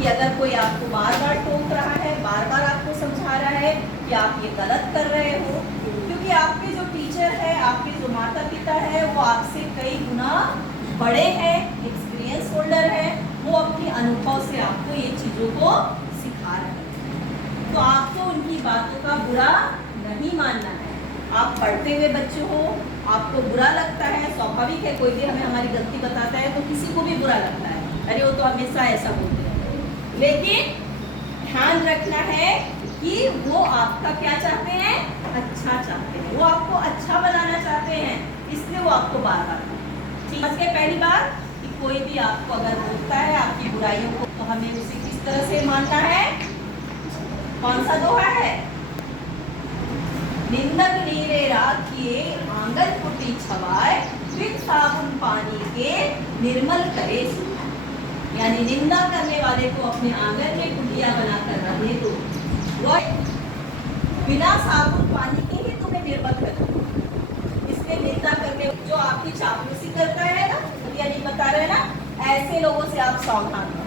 कि अगर कोई आपको बार बार टोक रहा है, बार बार आपको समझा रहा है कि आप ये गलत कर रहे हो, क्योंकि आपके जो टीचर है, आपके जो माता पिता है, वो आपसे कई गुना बड़े हैं, एक्सपीरियंस होल्डर है, वो अपने अनुभव से आपको ये चीज़ों को सिखा रहे हैं। तो आपको उनकी बातों का बुरा नहीं मानना है। आप पढ़ते हुए बच्चे हो, आपको बुरा लगता है, स्वाभाविक है, कोई भी हमें हमारी गलती बताता है तो किसी को भी बुरा लगता है, अरे वो तो हमेशा ऐसा बोलते हैं। लेकिन ध्यान रखना है कि वो आपका क्या चाहते हैं, अच्छा चाहते हैं, वो आपको अच्छा बनाना चाहते हैं, इसलिए वो आपको बार बार ठीक है। पहली बात कि कोई भी आपको अगर बोलता है आपकी बुराइयों को, तो हमें उसे किस तरह से मानना है। कौन सा दोहा है, निंदक नीरे राखिए आंगन फुटी छवाए, फिर साबुन पानी के निर्मल करे सुखाए। यानी निंदा करने वाले को अपने आंगन में कुटिया बनाकर रहने दो, वो बिना साबुन पानी के ही तुम्हें निर्मल करे। इसलिए निंदा करने जो आपकी चापलूसी करता है ना, यानी बता रहे हैं ना, ऐसे लोगों से आप सावधान रहो।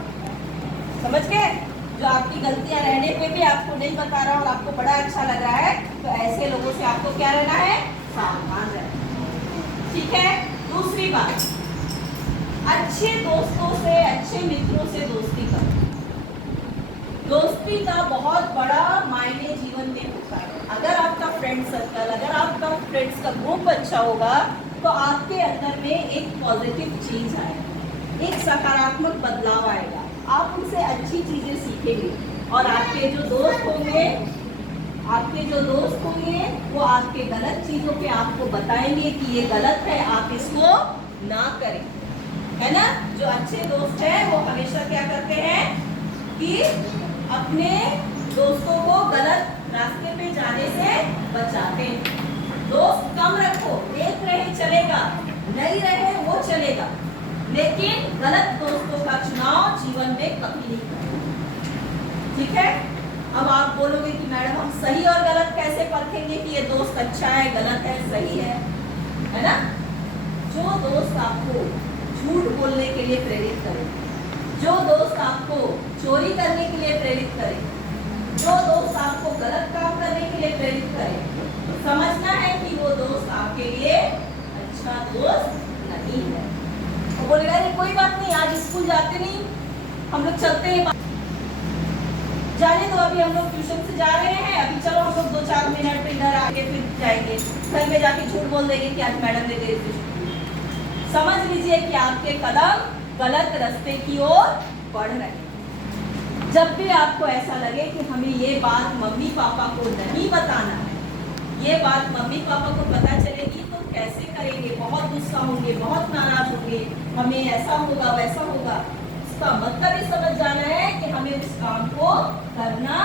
समझ गए, जो आपकी गलतियां रहने पे भी आपको नहीं बता रहा और आपको बड़ा अच्छा लग रहा है, तो ऐसे लोगों से आपको क्या रहना है, सावधान रहना। ठीक है। दूसरी बात, अच्छे दोस्तों से, अच्छे मित्रों से दोस्ती करो। दोस्ती का बहुत बड़ा मायने जीवन में होता है। अगर आपका फ्रेंड सर्कल, अगर आपका फ्रेंड्स का ग्रुप अच्छा होगा, तो आपके अंदर में एक पॉजिटिव चीज आएगा, एक सकारात्मक बदलाव आएगा, आप उनसे अच्छी चीजें सीखेंगे। और आपके जो दोस्त होंगे वो आपके गलत चीजों पे आपको बताएंगे कि ये गलत है, आप इसको ना करें, है ना। जो अच्छे दोस्त हैं वो हमेशा क्या करते हैं कि अपने दोस्तों को गलत रास्ते पे जाने से बचाते हैं। दोस्त कम रखो, एक रहे चलेगा, नहीं रहे वो चलेगा, लेकिन गलत दोस्तों का चुनाव जीवन में कभी नहीं करें। ठीक है। अब आप बोलोगे कि मैडम हम सही और गलत कैसे परखेंगे कि ये दोस्त अच्छा है, गलत है, सही है ना। जो दोस्त आपको झूठ बोलने के लिए प्रेरित करे, जो दोस्त आपको चोरी करने के लिए प्रेरित करे, जो दोस्त आपको गलत काम करने के लिए प्रेरित करे, तो समझना है कि वो दोस्त आपके लिए अच्छा दोस्त नहीं है। तो बोलेगा नहीं कोई बात नहीं, आज स्कूल जाते नहीं, हम लोग चलते हैं, जाने तो अभी हम लोग ट्यूशन से जा रहे हैं, अभी चलो हम लोग 2-4 मिनट इधर आके फिर जाएंगे, घर में जाके झूठ बोल देंगे कि आज मैडम ने दे दी। समझ लीजिए कि आपके कदम गलत रास्ते की ओर बढ़ रहे हैं। जब भी आपको ऐसा लगे कि हमें ये बात मम्मी पापा को नहीं बताना है, ये बात मम्मी पापा को पता चलेगी तो कैसे करेंगे, बहुत गुस्सा होंगे, बहुत नाराज होंगे, हमें ऐसा होगा वैसा होगा, इसका मतलब ये समझ जाना है कि हमें उस काम को करना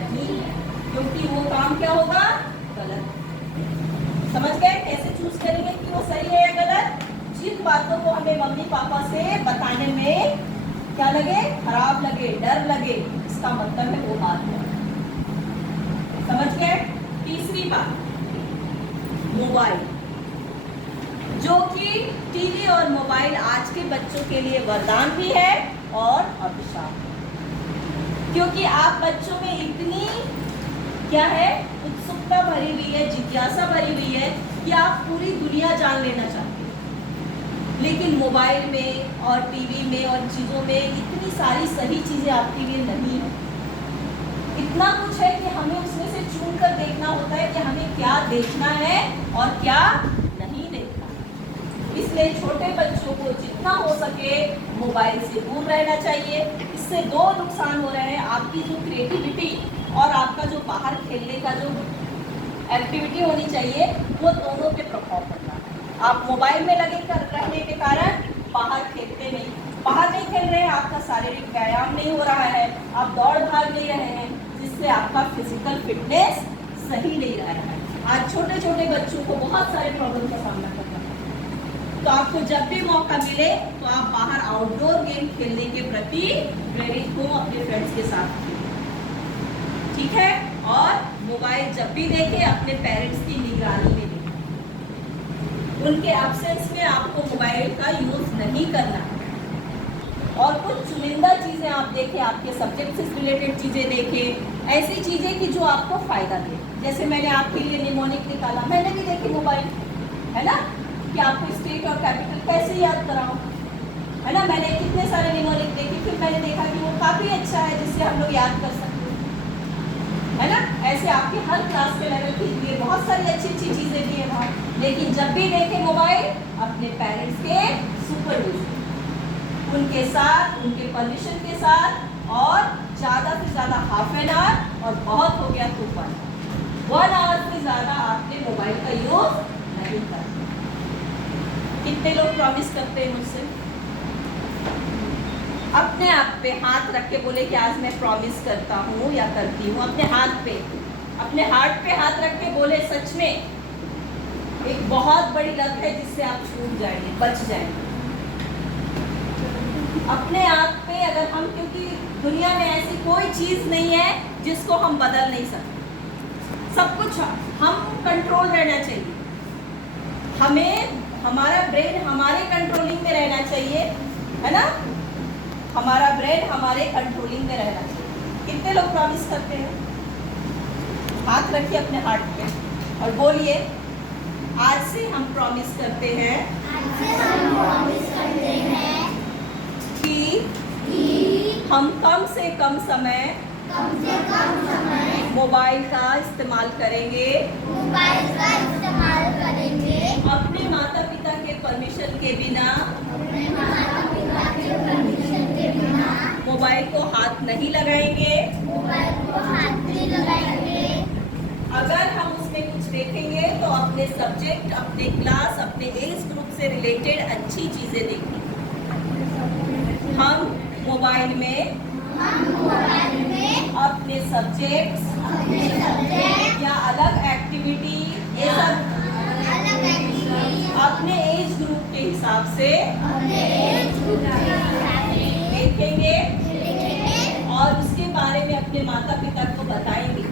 नहीं है, क्योंकि वो काम क्या होगा, गलत। समझ गए कैसे चूज करेंगे कि वो सही है या गलत। जिन बातों को हमें मम्मी पापा से बताने में क्या लगे, खराब लगे, डर लगे, इसका मतलब है वो बात है। समझ गए। तीसरी बात, मोबाइल, जो कि टीवी और मोबाइल आज के बच्चों के लिए वरदान भी है और अभिशाप, क्योंकि आप बच्चों में इतनी क्या है, उत्सुकता भरी हुई है, जिज्ञासा भरी हुई है कि आप पूरी दुनिया जान लेना चाहते हैं, लेकिन मोबाइल में और टीवी में और चीज़ों में इतनी सारी सही चीज़ें आपके लिए नहीं है। इतना कुछ है कि हमें उसमें से चुन कर देखना होता है कि हमें क्या देखना है और क्या नहीं देखना। इसलिए छोटे बच्चों को जितना हो सके मोबाइल से दूर रहना चाहिए। इससे दो नुकसान हो रहे हैं, आपकी जो क्रिएटिविटी और आपका जो बाहर खेलने का जो एक्टिविटी होनी चाहिए वो दोनों पे प्रभाव पड़ता है। आप मोबाइल में लगे कर रहने के कारण बाहर खेलते नहीं, बाहर नहीं खेल रहे हैं, आपका शारीरिक व्यायाम नहीं हो रहा है, आप दौड़ भाग नहीं रहे हैं, जिससे आपका फिजिकल फिटनेस सही नहीं रहा है। आज छोटे छोटे बच्चों को बहुत सारे प्रॉब्लम का सामना करना है। तो आपको जब भी मौका मिले तो आप बाहर आउटडोर गेम खेलने के प्रति प्रेरित हो, अपने फ्रेंड्स के साथ, ठीक है। और मोबाइल जब भी देखें अपने पेरेंट्स की निगरानी में देखें, उनके एब्सेंस में आपको मोबाइल का यूज नहीं करना है। और कुछ चुनिंदा चीज़ें आप देखें, आपके सब्जेक्ट से रिलेटेड चीज़ें देखें, ऐसी चीज़ें कि जो आपको फ़ायदा दे। जैसे मैंने आपके लिए निमोनिक निकाला, मैंने भी देखी मोबाइल, है ना, कि आपको स्टेट और कैपिटल कैसे याद कराऊं, है ना। मैंने कितने सारे निमोनिक देखे, फिर मैंने देखा कि वो काफ़ी अच्छा है जिससे हम लोग याद कर सकते हैं, है ना। ऐसे आपके हर क्लास के लेवल के लिए बहुत सारी अच्छी अच्छी चीज़ें भी है वहाँ। लेकिन जब भी देखें मोबाइल, अपने पेरेंट्स के सुपरविजन, उनके साथ, उनके परमिशन के साथ, और ज़्यादा से ज़्यादा हाफ एन आवर, और बहुत हो गया तो 1 आवर से ज़्यादा आपने मोबाइल का यूज़ नहीं करना। कितने लोग प्रॉमिस करते हैं मुझसे? अपने आप पे हाथ रख के बोले कि आज मैं प्रॉमिस करता हूँ या करती हूँ। अपने हाथ पे, अपने हार्ट पे हाथ रख के बोले सच में एक बहुत बड़ी लत है जिससे आप छूट जाएंगे, बच जाएंगे। अपने आप पे अगर हम, क्योंकि दुनिया में ऐसी कोई चीज़ नहीं है जिसको हम बदल नहीं सकते, सब कुछ हम कंट्रोल रहना चाहिए। हमें हमारा ब्रेन हमारे कंट्रोलिंग में रहना चाहिए, है ना। हमारा ब्रेन हमारे कंट्रोलिंग में रहना चाहिए। कितने लोग प्रॉमिस करते हैं? हाथ रखिए अपने हार्ट पे और बोलिए, आज से हम प्रॉमिस करते हैं, कि हम कम से कम समय मोबाइल का इस्तेमाल करेंगे, अपने माता पिता के परमिशन के बिना मोबाइल को हाथ नहीं लगाएंगे। अगर हम उसमें कुछ देखेंगे तो अपने सब्जेक्ट, अपने क्लास, अपने एज ग्रुप से रिलेटेड अच्छी चीज़ें देखेंगे। हम मोबाइल में अपने सब्जेक्ट्स या अलग एक्टिविटी, ये सब अपने एज ग्रुप के हिसाब से देखेंगे और उसके बारे में अपने माता पिता को बताएंगे।